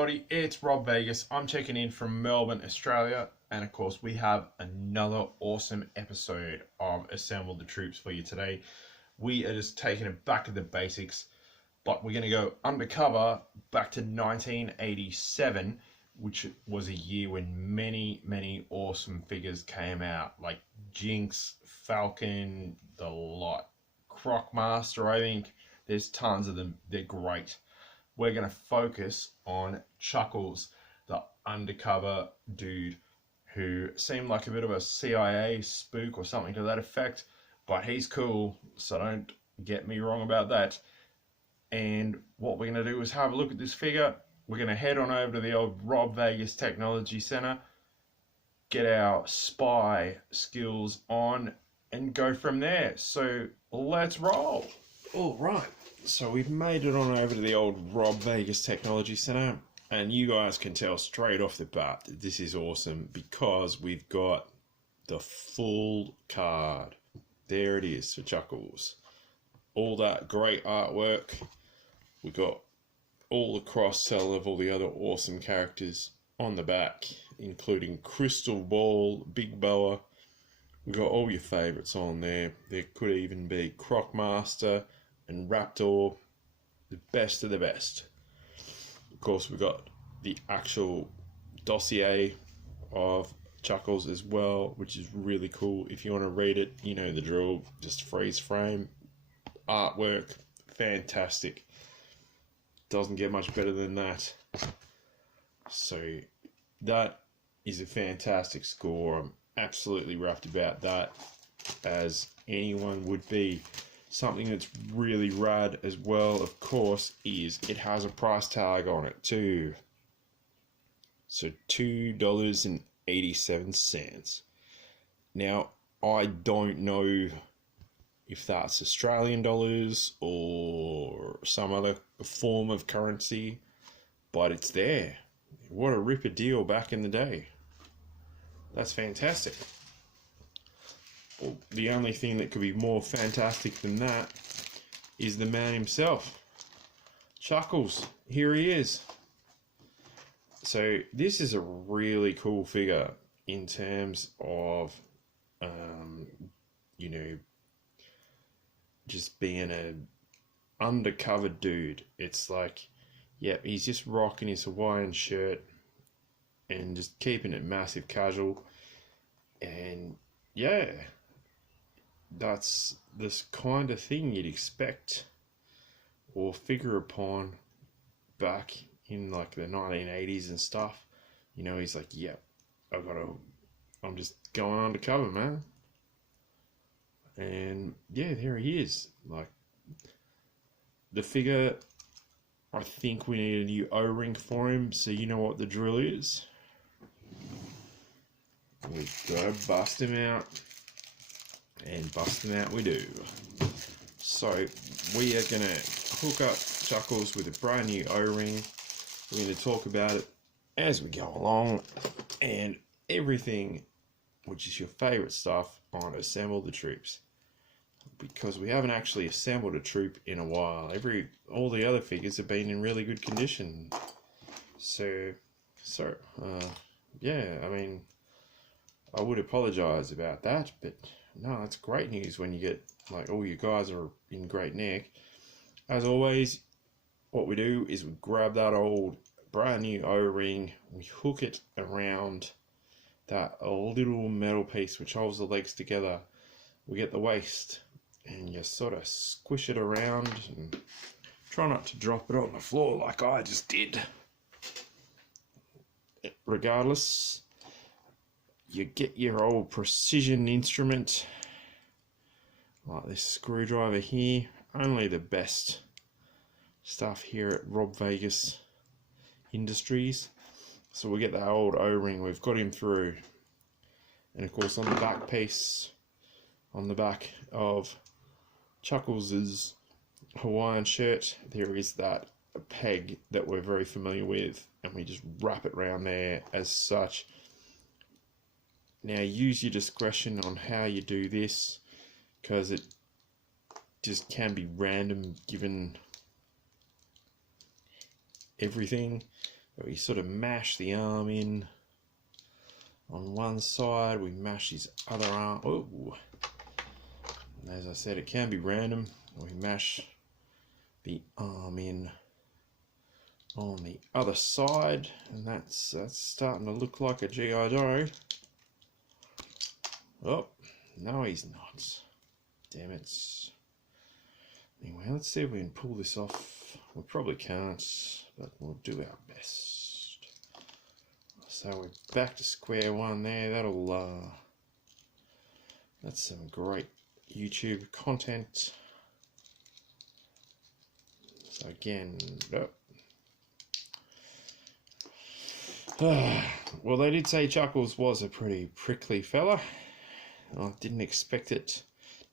everybody, it's Rob Vegas. I'm checking in from Melbourne, Australia, and of course we have another awesome episode of Assemble the Troops for you today. We are just taking it back to the basics, but we're going to go undercover back to 1987, which was a year when many awesome figures came out, like Jinx, Falcon, the lot, Crocmaster. I think there's tons of them. They're great. We're going to focus on Chuckles, the undercover dude who seemed like a bit of a CIA spook or something to that effect, but he's cool, so don't get me wrong about that. And what we're going to do is have a look at this figure. We're going to head on over to the old Rob Vegas Technology Center, get our spy skills on, and go from there. So let's roll. All right. So we've made it on over to the old Rob Vegas Technology Center, and you guys can tell straight off the bat that this is awesome because we've got the full card. There it is for Chuckles. All that great artwork. We've got all the cross-sell of all the other awesome characters on the back, including Crystal Ball, Big Boa. We've got all your favourites on there. There could even be Crocmaster and Raptor, the best of the best. Of course, we've got the actual dossier of Chuckles as well, which is really cool. If you want to read it, you know the drill. Just freeze frame, artwork, fantastic. Doesn't get much better than that. So that is a fantastic score. I'm absolutely rapt about that, as anyone would be. Something that's really rad as well, of course, is it has a price tag on it too. So $2.87. Now, I don't know if that's Australian dollars or some other form of currency, but it's there. What a ripper deal back in the day. That's fantastic. Well, the only thing that could be more fantastic than that is the man himself. Chuckles, here he is. So this is a really cool figure in terms of, just being a undercover dude. It's like, yep, he's just rocking his Hawaiian shirt and just keeping it massive casual. And yeah, that's this kind of thing you'd expect or figure upon back in like the 1980s and stuff. You know, he's like, yep, I'm just going undercover, man. And yeah, there he is. Like, the figure, I think we need a new O-ring for him, so you know what the drill is. We've got to bust him out, and bust him out we do. So we are going to hook up Chuckles with a brand new O-ring. We're going to talk about it as we go along, and everything which is your favourite stuff on Assemble the Troops, because we haven't actually assembled a troop in a while. All the other figures have been in really good condition. Yeah, I mean, I would apologise about that, but no, that's great news when you get, like, all you guys are in great nick. As always, what we do is we grab that old brand new O-ring, we hook it around that little metal piece which holds the legs together. We get the waist, and you sort of squish it around and try not to drop it on the floor like I just did. Regardless, you get your old precision instrument like this screwdriver here. Only the best stuff here at Rob Vegas Industries. So we get that old O-ring, we've got him through, and of course on the back piece, on the back of Chuckles' Hawaiian shirt, there is that peg that we're very familiar with, and we just wrap it around there as such. Now use your discretion on how you do this, because it just can be random given everything. But we sort of mash the arm in on one side, we mash his other arm. Oh, and as I said, it can be random. We mash the arm in on the other side, and that's starting to look like a GIJoe. Oh, no, he's not. Damn it. Anyway, let's see if we can pull this off. We probably can't, but we'll do our best. So we're back to square one there. That's some great YouTube content. So again, well, they did say Chuckles was a pretty prickly fella. I didn't expect it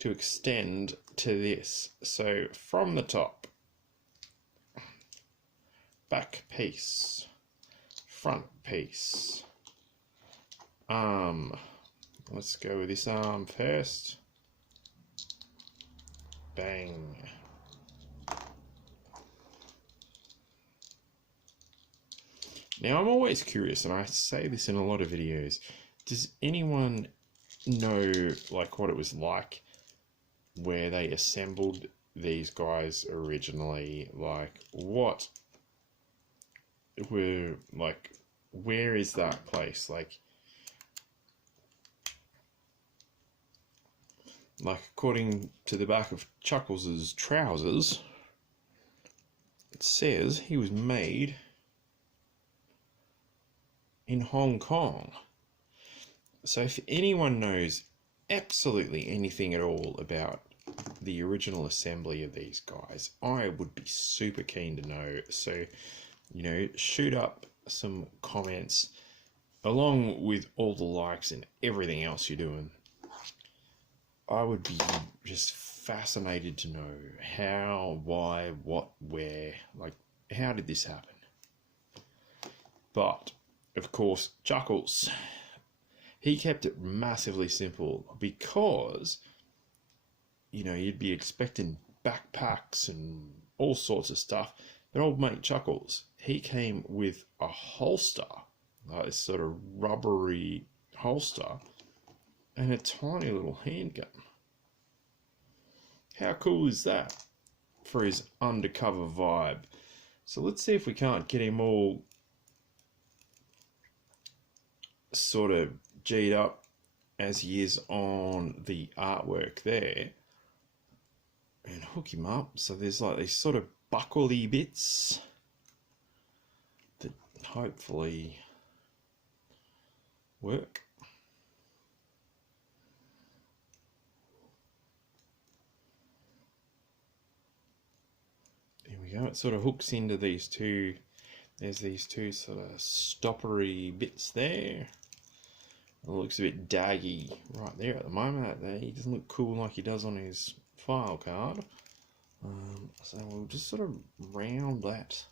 to extend to this. So from the top, back piece, front piece, arm. Let's go with this arm first. Bang. Now, I'm always curious, and I say this in a lot of videos, does anyone know like what it was like where they assembled these guys originally? Like, what were, like, where is that place? Like according to the back of Chuckles' trousers, it says he was made in Hong Kong. So if anyone knows absolutely anything at all about the original assembly of these guys, I would be super keen to know. So, you know, shoot up some comments along with all the likes and everything else you're doing. I would be just fascinated to know how, why, what, where, like, how did this happen? But of course, Chuckles, he kept it massively simple because, you know, you'd be expecting backpacks and all sorts of stuff. But old mate Chuckles, he came with a holster, like this sort of rubbery holster, and a tiny little handgun. How cool is that for his undercover vibe? So let's see if we can't get him all sort of G'd up as he is on the artwork there and hook him up. So there's like these sort of buckley bits that hopefully work. There we go. It sort of hooks into these two. There's these two sort of stoppery bits there. It looks a bit daggy right there at the moment. He doesn't look cool like he does on his file card. So we'll just sort of round that.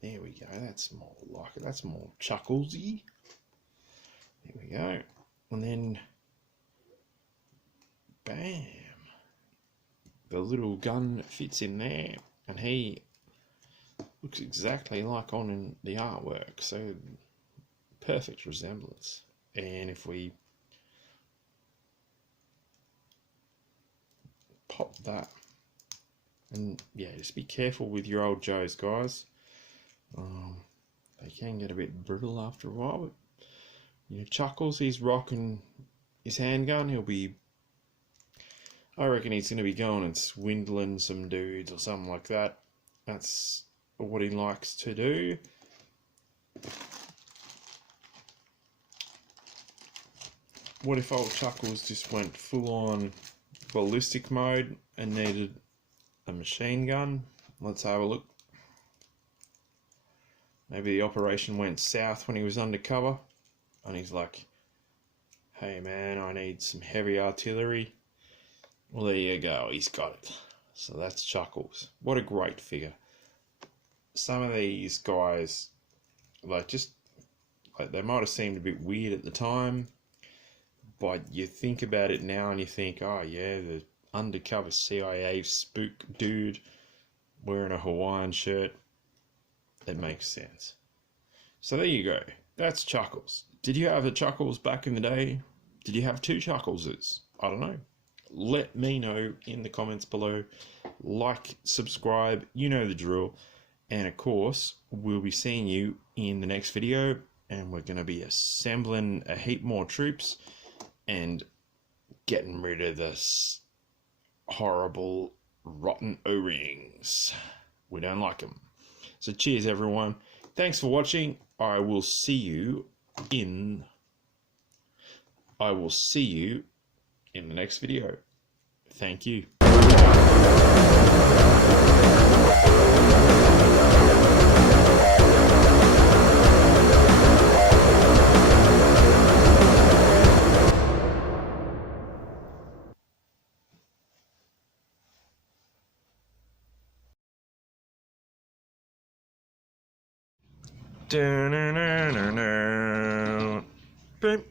There we go. That's more like it. That's more Chucklesy. There we go. And then, bam. The little gun fits in there. And he looks exactly like on in the artwork. So, perfect resemblance. And if we pop that, and yeah, just be careful with your old Joes, guys. They can get a bit brittle after a while, but you know, Chuckles, he's rocking his handgun. I reckon he's going to be going and swindling some dudes or something like that. That's what he likes to do. What if old Chuckles just went full on ballistic mode and needed a machine gun? Let's have a look. Maybe the operation went south when he was undercover and he's like, hey man, I need some heavy artillery. Well, there you go, he's got it. So that's Chuckles. What a great figure. Some of these guys, like, they might have seemed a bit weird at the time, but you think about it now and you think, oh yeah, the undercover CIA spook dude wearing a Hawaiian shirt, it makes sense. So there you go. That's Chuckles. Did you have a Chuckles back in the day? Did you have two Chuckleses? I don't know. Let me know in the comments below. Like, subscribe, you know the drill. And of course, we'll be seeing you in the next video, and we're going to be assembling a heap more troops and getting rid of this horrible rotten O-rings. We don't like them. So cheers everyone. Thanks for watching. I will see you in the next video. Thank you. Boom.